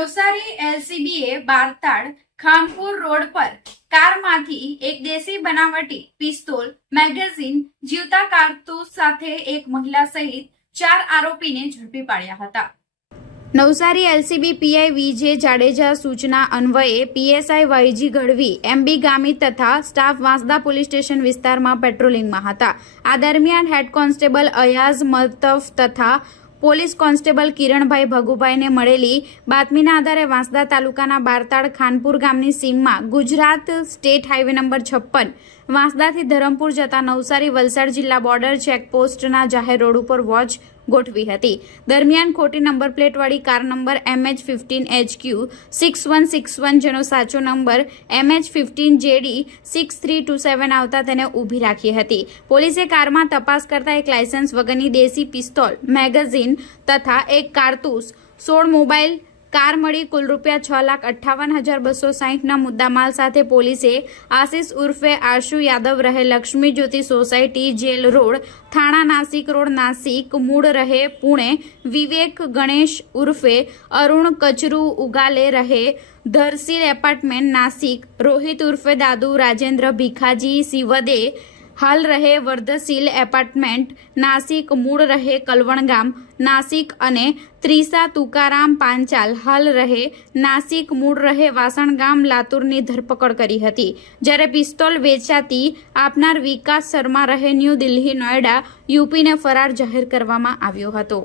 Navsari એલસીબીએ બારતાડ Khanpur road પર કારમાંથી એક દેશી બનાવટી પિસ્તોલ, મેગેઝીન, જીવતા કારતૂસ સાથે એક મહિલા સહિત 4 આરોપીને ઝડપી પાડ્યા હતા। Navsari LCB PI VJ Jadeja સૂચના અન્વયે PSI YG Gadhvi, MB Gamit તથા સ્ટાફ વાંસદા પોલીસ સ્ટેશન વિસ્તારમાં પેટ્રોલિંગમાં હતા। આ દરમિયાન હેડ કોન્સ્ટેબલ અયાઝ મલ્તફ તથા પોલીસ કોન્સ્ટેબલ કિરણભાઈ ભગુભાઈને મળેલી બાતમીના આધારે વાંસદા તાલુકાના બારતાડ ખાનપુર ગામની સીમમાં ગુજરાત સ્ટેટ હાઈવે નંબર 56 વાંસદાથી ધરમપુર જતા નવસારી વલસાડ જિલ્લા બોર્ડર ચેકપોસ્ટના જાહેર રોડ ઉપર વોચ ગોઠવી હતી। દરમિયાન ખોટી નંબર પ્લેટવાળી કાર નંબર MH15HQ6161 જેનો સાચો નંબર MH15JD 6327 આવતા તેને ઊભી રાખી હતી। પોલીસે કારમાં તપાસ કરતા એક લાયસન્સ વગરની દેશી પિસ્તોલ, મેગેઝીન તથા એક કારતૂસ, 16 મોબાઈલ કાર મળી કુલ રૂપિયા 6,58,260ના મુદ્દામાલ સાથે પોલીસે આશિષ ઉર્ફે આશુ યાદવ રહે લક્ષ્મી જ્યોતિ સોસાયટી, જેલ રોડ, થાણા નાસિક રોડ, નાસિક, મૂળ રહે પુણે, વિવેક ગણેશ ઉર્ફે અરુણ કચરુ ઉગાલે રહે ધરસીલ એપાર્ટમેન્ટ નાસિક, રોહિત ઉર્ફે દાદુ રાજેન્દ્ર ભીખાજી સિવદે હાલ રહે વર્ધસીલ એપાર્ટમેન્ટ નાસિક, મૂળ રહે કલવણ ગામ નાસિક અને ત્રિષા તુકારામ પાંચાલ હાલ રહે નાસિક, મૂળ રહે વાસણ ગામ લાતુરની ધરપકડ કરી હતી। જ્યારે પિસ્તોલ વેચાતી આપનાર વિકાસ શર્મા રહે ન્યૂ દિલ્હી નોઈડા યુપીને ફરાર જાહેર કરવામાં આવ્યો હતો।